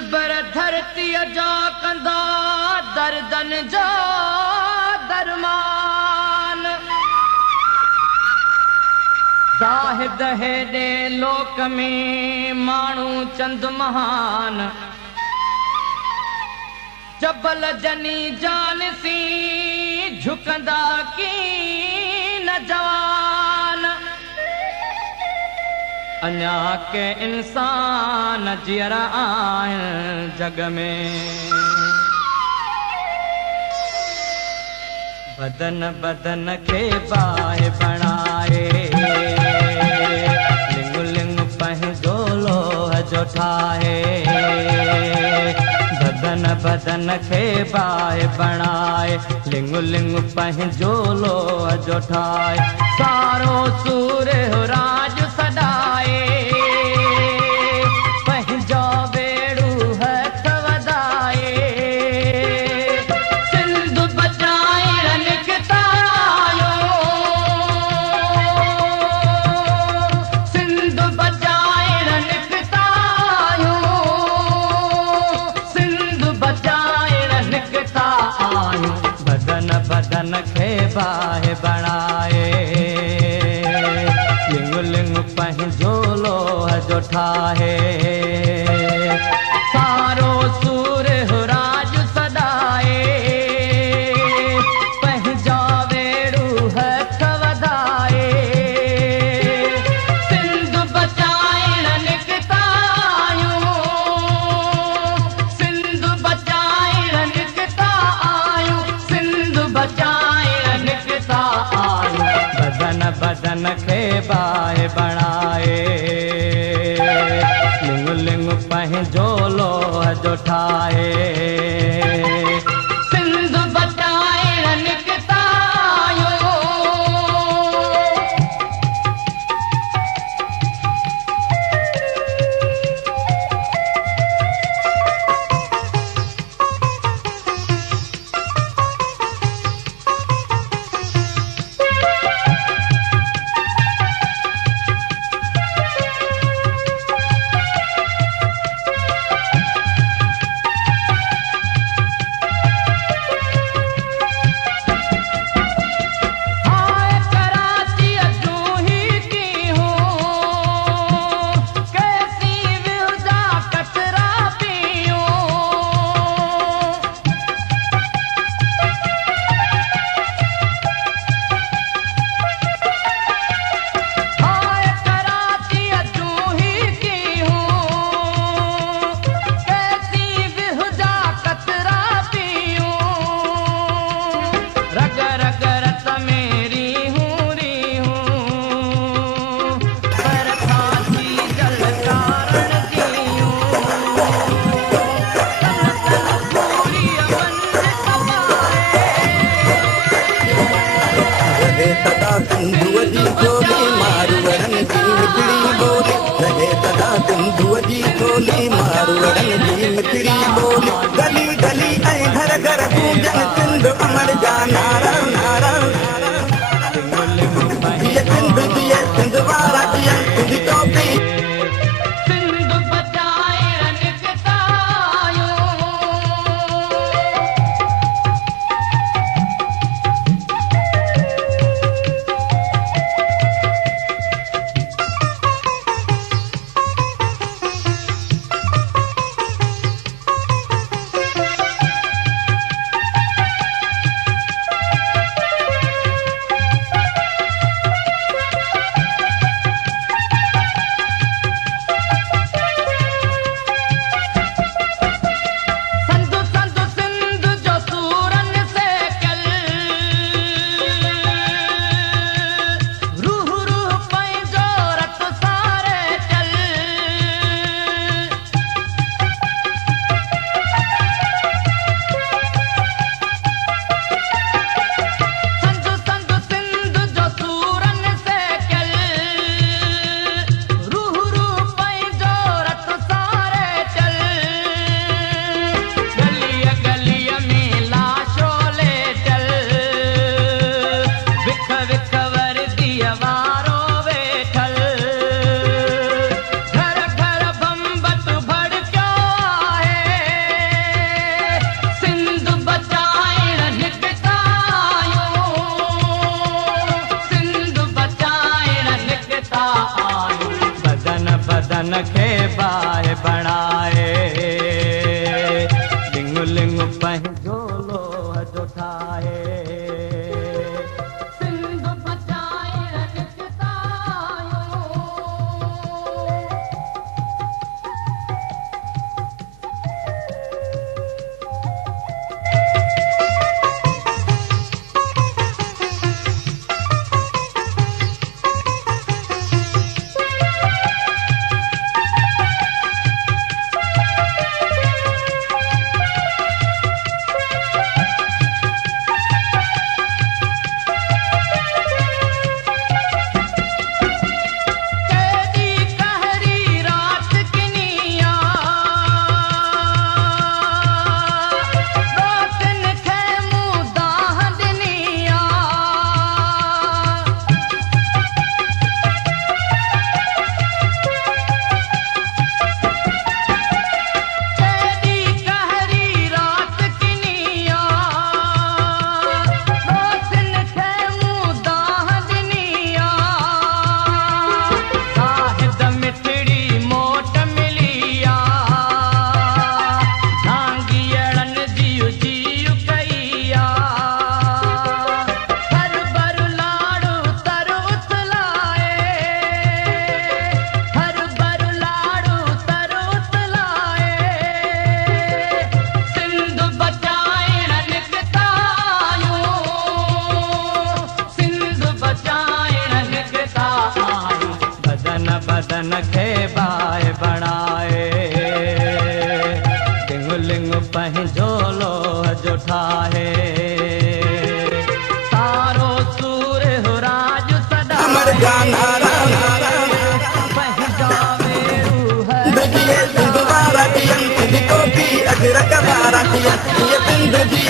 दिलबर धरतीअ जा कंदा दर्दन जा दरमान। ज़ाहिद हेॾे लोक में माण्हू चंद महान। जबल जनी जान सी झुकंदा की न जवान। अञा के इंसान जियरा आहिनि जग में। बदन बदन खे बाहि बणाए लिंग लिंग पंहिंजो लोह जो ठाहे। बदन बदन खे बाहि बणाए लिंग लिंग पंहिंजो लोह जो ठाहे। सारो सूर राज सॾाए पंहिंजो बेड़ू हथ वधाए। सिंध बचाइण निकिता आयो, सिंध बचाइण निकिता आयो, सिंध बचाइण निकिता आयो। बदन बदन खे बाहि बणाए लिंग लिंग पंहिंजो लोह जो ठाहे। सारो सूर राज सॾाए पंहिंजा वेड़ू हथ वधाए। सिंध बचाइण निकिता आयो, सिंध बचाइण निकिता आयो, सिंध बचाइण निकिता आयो। बदन बदन खे बाहि बणाए लिंग लिंग पंहिंजो लोह जो ठाहे। सिंध बचाइण निकिता आयो। बाहि बणाए लिंग लिंग पंहिंजो लोह जो ठाहे सिंध बचाए निकितायूं बदन खे बाहि बणाए लिंग लिंग पंहिंजो लोह जो ठाहे सारो सूर हो राज सदा पंहिंजा वेरू है सिंध वारा ॾियनि सिंधी टोपी अजरक वारा ॾियनि सिंध जी